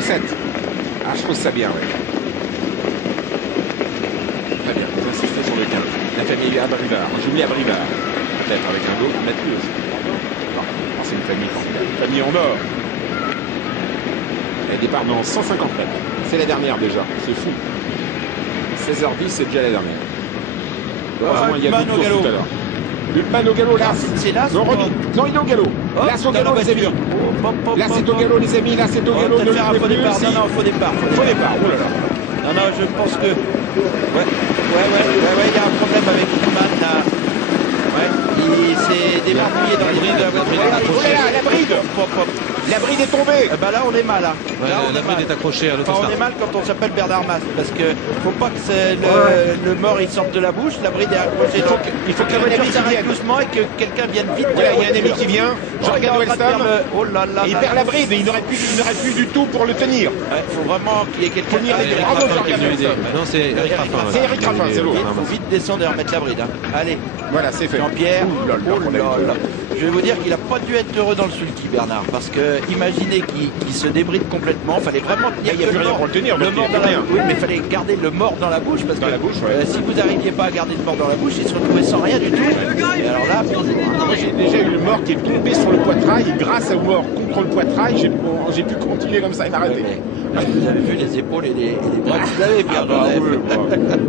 le 7. Ah, je trouve ça bien, ouais. Très bien, vous insistez sur le 15. La famille Abrivard. Moi, j'oublie Abrivard. Peut-être avec un autre Mathieu aussi. Non, c'est une famille formidable. Une famille en or. Elle départ dans 150 mètres. C'est la dernière déjà. C'est fou. 16h10, c'est déjà la dernière. Heureusement, il y a beaucoup de courses tout à l'heure. Lupman au galop, là. C'est là. Non, il est au galop. Là, c'est au galop, les amis. Là, c'est au galop, les amis. Là, c'est au galop. De faire un faux départ. Non, non, faux départ. Faux départ. Oh là là. Non, non, je pense que. Ouais, il y a un problème avec Lupman là. Ouais, il s'est débarbouillé dans les brides de la voiture. Oh là là, la bride. La bride est tombée. Bah là, on est mal. Là. Ouais, la bride est accrochée à l'autostart. On est mal quand on s'appelle Bernard Mas, parce que faut pas que le mort il sorte de la bouche, la bride est accrochée. Il faut que la voiture s'arrête vienne doucement et que quelqu'un vienne vite. Voilà, il y a un ami qui vient. Je regarde Wellstam. Oh là là. Il perd la bride et il n'aurait plus du tout pour le tenir. Il faut vraiment qu'il y ait quelqu'un. Bravo, non, c'est Eric Raffin. C'est Eric Raffin, c'est l'autre. Il faut vite descendre et remettre la bride. Allez. Voilà, c'est fait. Jean-Pierre. Je vais vous dire qu'il n'a pas dû être heureux dans le sulky, Bernard, parce que imaginez qu'il se débride complètement. Il fallait vraiment tenir. Il n'y a plus rien pour le tenir. Le mort dans la bouche. Oui, mais il fallait garder le mort dans la bouche, parce que si vous n'arriviez pas à garder le mort dans la bouche, il se retrouvait sans rien du tout. Et alors là, moi j'ai déjà eu le mort qui est tombé sur le poitrail et grâce au mort contre le poitrail, j'ai pu continuer comme ça et m'arrêter. Vous avez vu les épaules et les bras que vous avez, Pierre Joseph.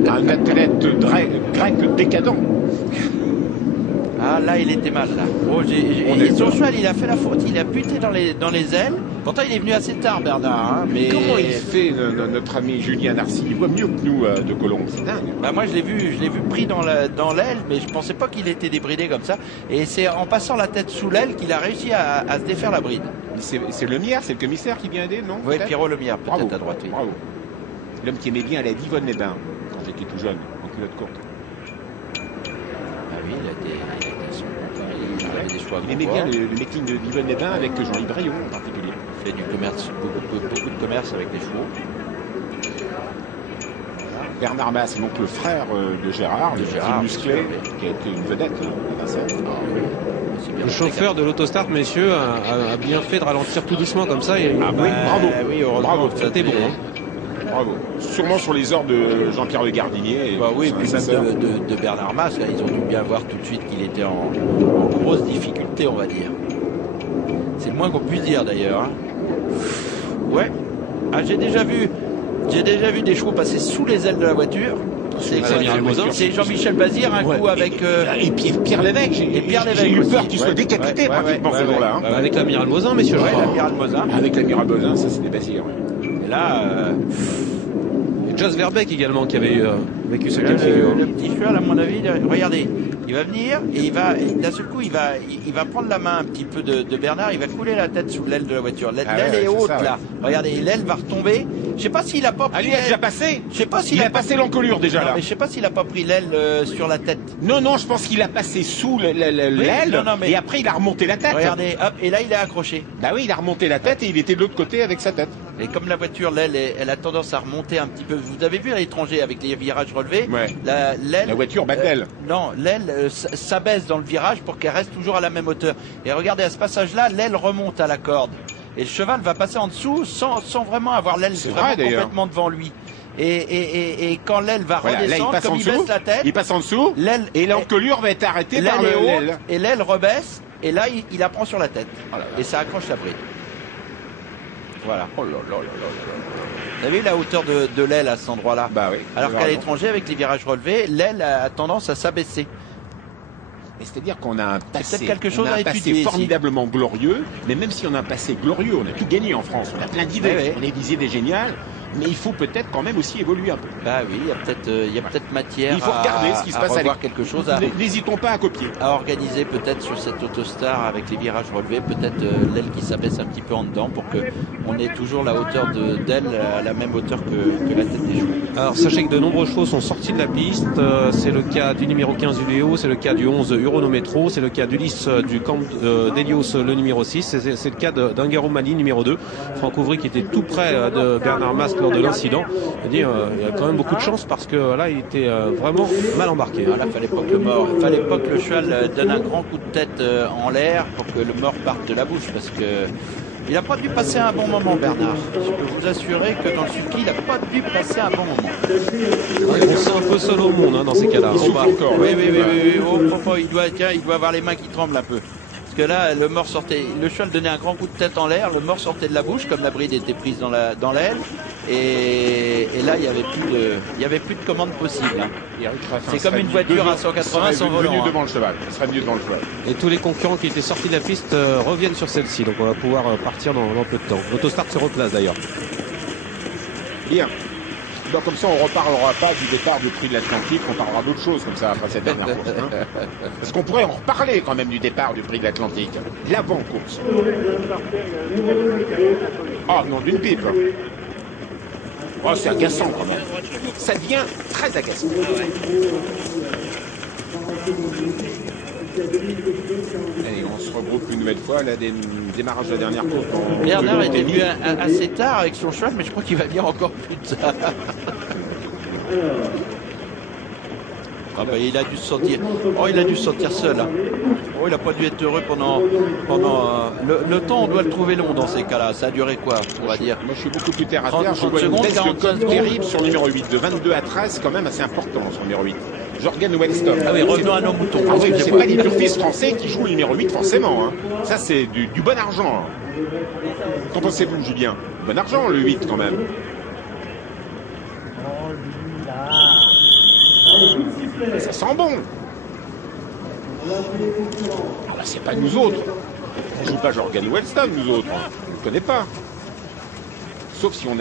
Un athlète grec décadent. Ah là il était mal là. Oh, et son cheval il a fait la faute, il a buté dans les ailes. Pourtant il est venu assez tard Bernard. Hein, mais comment il fait notre ami Julien Narcy? Il voit mieux que nous de Colombe, c'est dingue. Bah moi je l'ai vu pris dans l'aile, mais je pensais pas qu'il était débridé comme ça. Et c'est en passant la tête sous l'aile qu'il a réussi à se défaire la bride. C'est Lemierre, c'est le commissaire qui vient aider, non? Oui, Pierrot Lemierre, peut-être à droite. Oui. Bravo. L'homme qui aimait bien aller à Yvonne-les-Bains quand j'étais tout jeune, en culotte courte. Ah oui, il avait des choix. Il aimait bien le meeting de Yvonne-les-Bains avec Jean-Yves Rayon en particulier. Il fait du commerce, beaucoup de commerce avec les chevaux. Bernard Mas, donc le frère de Gérard, le musclé, qui a été une vedette à Vincennes. Le chauffeur de l'autostart, messieurs, a bien fait de ralentir tout doucement comme ça. Oui, bravo. Oui, bravo. C'était bon. Bravo. Sûrement sur les ordres de Jean-Pierre Le Gardinier. Oui, puis même de Bernard Mas, là, ils ont dû bien voir tout de suite qu'il était en grosse difficulté, on va dire. C'est le moins qu'on puisse dire d'ailleurs. Hein. Ouais. Ah, j'ai déjà vu des chevaux passer sous les ailes de la voiture. C'est Jean-Michel Bazir, un coup avec. Et Pierre Lévesque. J'ai eu peur qu'il soit décapité pratiquement ce jour-là. Avec l'amiral Mosin, messieurs. L'amiral Mosin. Avec l'amiral Mosin, ça c'était Bazir. Et là. Et Jos Verbeek également qui avait vécu ce cas de figure. Le petit cheval, à mon avis, regardez, il va venir et d'un seul coup, il va prendre la main un petit peu de Bernard, il va couler la tête sous l'aile de la voiture. L'aile est haute là. Regardez, l'aile va retomber. Je sais pas s'il a pas pris. Il a déjà passé. Je sais pas s'il a passé l'encolure déjà là. Mais je sais pas s'il a pas pris l'aile sur la tête. Non, je pense qu'il a passé sous l'aile et après il a remonté la tête. Regardez, hop, et là il est accroché. Bah oui, il a remonté la tête et il était de l'autre côté avec sa tête. Et comme la voiture, l'aile, elle a tendance à remonter un petit peu. Vous avez vu à l'étranger avec les virages relevés, la voiture bat d'aile. Non, l'aile s'abaisse dans le virage pour qu'elle reste toujours à la même hauteur. Et regardez, à ce passage-là, l'aile remonte à la corde. Et le cheval va passer en dessous sans vraiment avoir l'aile complètement devant lui. Et quand l'aile va redescendre, comme il baisse la tête, il passe en dessous, et l'encolure va être arrêtée par l'aile. Et l'aile rebaisse, et là, il la prend sur la tête. Et ça accroche la bride. Voilà. Oh là là là là là. Vous avez vu la hauteur de l'aile à cet endroit-là? Bah oui. Alors qu'à l'étranger, avec les virages relevés, l'aile a tendance à s'abaisser. C'est-à-dire qu'on a un passé, formidablement glorieux, mais même si on a un passé glorieux, on a tout gagné en France, on a plein d'idées, on a des idées géniales, mais il faut peut-être quand même aussi évoluer un peu. Bah oui, il y a peut-être matière. Il faut regarder ce qui se passe à quelque chose. N'hésitons pas à copier. À organiser peut-être sur cette autostar avec les virages relevés, peut-être l'aile qui s'abaisse un petit peu en dedans pour qu'on ait toujours la hauteur d'aile à la même hauteur que la tête des chevaux. Alors sachez que de nombreux chevaux sont sortis de la piste. C'est le cas du numéro 15 Uléo, c'est le cas du 11 Euronometro, c'est le cas d'Ulysse du camp d'Elios le numéro 6, c'est le cas d'Ungaro Mali numéro 2. Franck Ouvry qui était tout près de Bernard Mas lors de l'incident. Il y a quand même beaucoup de chance parce que là il était vraiment mal embarqué. Là, fallait pas que le cheval donne un grand coup de tête en l'air pour que le mort parte de la bouche, parce que Il n'a pas dû passer un bon moment, Bernard. Je peux vous assurer que dans le sulky, il n'a pas dû passer un bon moment. On sent un peu seul au monde hein, dans ces cas-là. Oui. Oh, il doit avoir les mains qui tremblent un peu. Parce que là, le mort sortait, le cheval donnait un grand coup de tête en l'air, le mort sortait de la bouche, comme la bride était prise dans l'aile. Et là, il n'y avait plus de commande possible. Hein. C'est comme une voiture à 180 sans volant. Mieux devant le cheval. Ça serait mieux devant le cheval. Et tous les concurrents qui étaient sortis de la piste reviennent sur celle-ci. Donc on va pouvoir partir dans peu de temps. L'autostart se replace d'ailleurs. Bien. Donc comme ça, on ne reparlera pas du départ du Prix de l'Atlantique, on parlera d'autre chose comme ça après cette dernière course. Hein. Parce qu'on pourrait en reparler quand même du départ du Prix de l'Atlantique. L'avant-course. Ah, non, d'une pipe. Oh, c'est agaçant quand même. Ça devient très agaçant. Allez, on se regroupe une nouvelle fois. Là, démarrage de la dernière course. Bernard était venu assez tard avec son cheval, mais je crois qu'il va venir encore plus tard. Ah bah, il a dû se sentir. Oh, il a dû se sentir seul. Hein. Oh, il n'a pas dû être heureux pendant le temps. On doit le trouver long dans ces cas-là. Ça a duré quoi, on va dire. Moi, je suis beaucoup plus terre à terre. Je vois une baisse de code terrible sur le numéro 8, de 22 à 13, quand même assez important sur le numéro 8. Jorgen Wellstone. Ah oui, revenons à nos moutons. Ah oui, c'est pas les turfistes français qui jouent le numéro 8 forcément. Hein. Ça, c'est du bon argent. Hein. Qu'en pensez-vous, Julien? Bon argent, le 8 quand même. Ça sent bon. Ah bah, c'est pas nous autres. On joue pas Jorgen Wellstone, nous autres. On ne connaît pas. Sauf si on est